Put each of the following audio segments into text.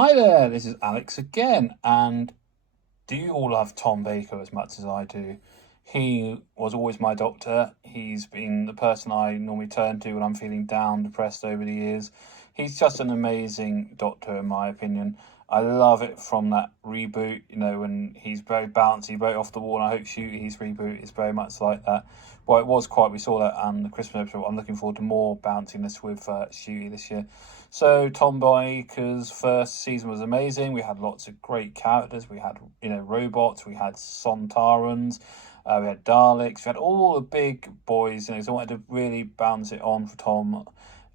Hi there, this is Alex again, and do you all love Tom Baker as much as I do? He was always my doctor. He's been the person I normally turn to when I'm feeling down, depressed over the years. He's just an amazing doctor, in my opinion. I love it from that reboot, when he's very bouncy, very off the wall, and I hope Shooty's reboot is very much like that. Well, it was quite, we saw that on the Christmas episode. I'm looking forward to more bounciness with Shooty this year. So Tom Baker's first season was amazing. We had lots of great characters. We had, robots. We had Sontarans. We had Daleks. We had all the big boys. So I wanted to really bounce it on for Tom.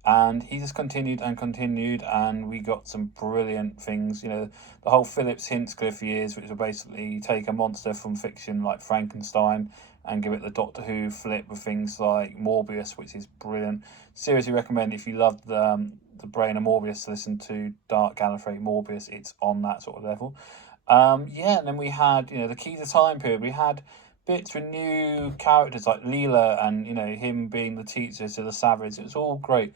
And he just continued and continued, and we got some brilliant things. The whole Phillips Hinchcliffe years, which were basically take a monster from fiction like Frankenstein and give it the Doctor Who flip with things like Morbius, which is brilliant. Seriously recommend, if you loved the brain of Morbius, to listen to Dark Gallifrey Morbius. It's on that sort of level. And then we had, the key to time period. We had bits with new characters like Leela and, him being the teacher to the Savage. It was all great.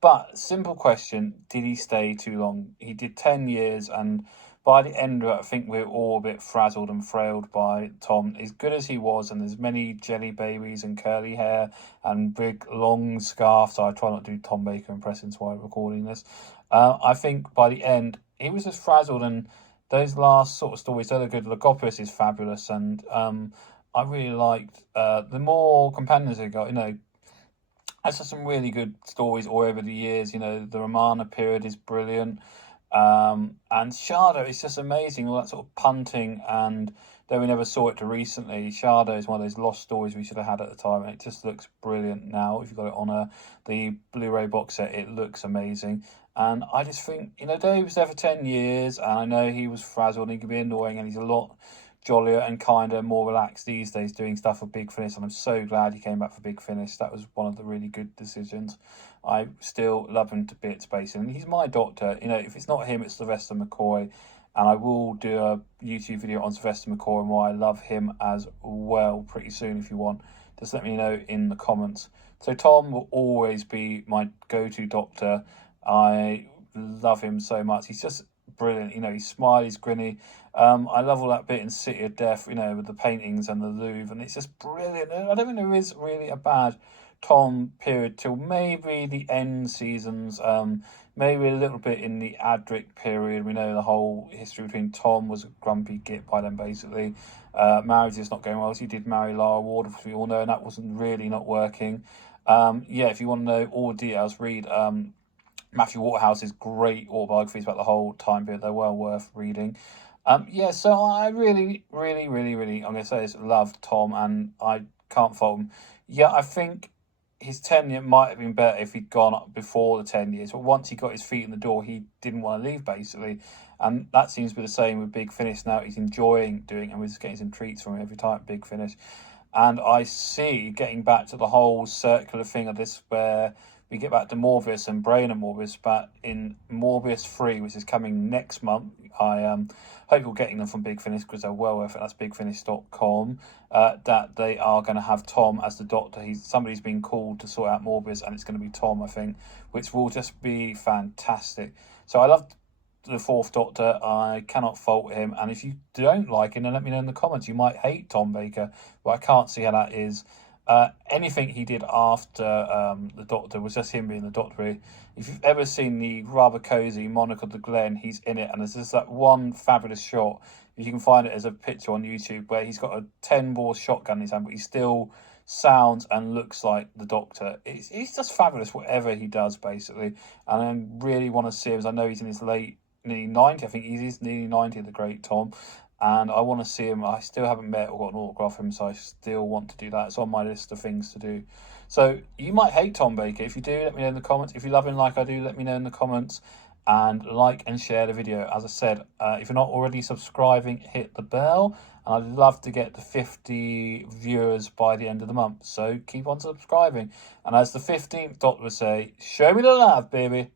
But simple question, did he stay too long? He did 10 years, and by the end of it, I think we're all a bit frazzled and frailed by Tom. As good as he was, and there's many jelly babies and curly hair and big long scarves. I try not to do Tom Baker impressions while recording this. I think by the end, he was just frazzled, and those last sort of stories, they're good. Logopus is fabulous, and I really liked the more companions they got, That's just some really good stories all over the years. The Romana period is brilliant. And Shardo is just amazing. All that sort of punting, and though we never saw it to recently, Shardo is one of those lost stories we should have had at the time, and it just looks brilliant now. If you've got it on the Blu-ray box set, it looks amazing. And I just think, Dave was there for 10 years, and I know he was frazzled and he could be annoying, and he's a lot jollier and kinder, more relaxed these days doing stuff for Big Finish, and I'm so glad he came back for Big Finish. That was one of the really good decisions. I still love him to bits, basically, and he's my doctor. If it's not him, it's Sylvester McCoy, and I will do a YouTube video on Sylvester McCoy and why I love him as well pretty soon. If you want, just let me know in the comments. So Tom will always be my go-to doctor. I love him so much. He's just brilliant. He's smiley, he's grinny. I love all that bit in City of Death, with the paintings and the Louvre, and it's just brilliant. I don't think there is really a bad Tom period till maybe the end seasons, maybe a little bit in the Adric period. We know the whole history between Tom was a grumpy git by then, basically. Marriage is not going well, so he did marry Lara Ward, which we all know, and that wasn't really not working. If you want to know all the details, read Matthew Waterhouse's great autobiographies about the whole time period. They're well worth reading. So I really, really, really, really, I'm going to say this, love Tom, and I can't fault him. I think his tenure might have been better if he'd gone up before the 10 years, but once he got his feet in the door, he didn't want to leave, basically. And that seems to be the same with Big Finish now. He's enjoying doing it, and we're just getting some treats from him every time at Big Finish. And I see, getting back to the whole circular thing of this, where we get back to Morbius and Brain and Morbius, but in Morbius 3, which is coming next month, I hope you're getting them from Big Finish because they're well worth it. That's bigfinish.com. That they are going to have Tom as the Doctor. Somebody's been called to sort out Morbius, and it's going to be Tom, I think, which will just be fantastic. So I love the Fourth Doctor. I cannot fault him, and if you don't like him, then let me know in the comments. You might hate Tom Baker, but I can't see how that is. Anything he did after the Doctor was just him being the Doctor. If you've ever seen the rather cosy Monarch of the Glen, he's in it, and there's just that one fabulous shot. If you can find it as a picture on YouTube, where he's got a 10-bore shotgun in his hand, but he still sounds and looks like the Doctor. He's just fabulous, whatever he does, basically. And I really want to see him, as I know he's in his late, nearly 90, I think he is nearly 90, the great Tom. And I want to see him. I still haven't met or got an autograph of him, so I still want to do that. It's on my list of things to do. So you might hate Tom Baker. If you do, let me know in the comments. If you love him like I do, let me know in the comments. And like and share the video. As I said, if you're not already subscribing, hit the bell. And I'd love to get to 50 viewers by the end of the month. So keep on subscribing. And as the 15th Doctor would say, show me the love, baby.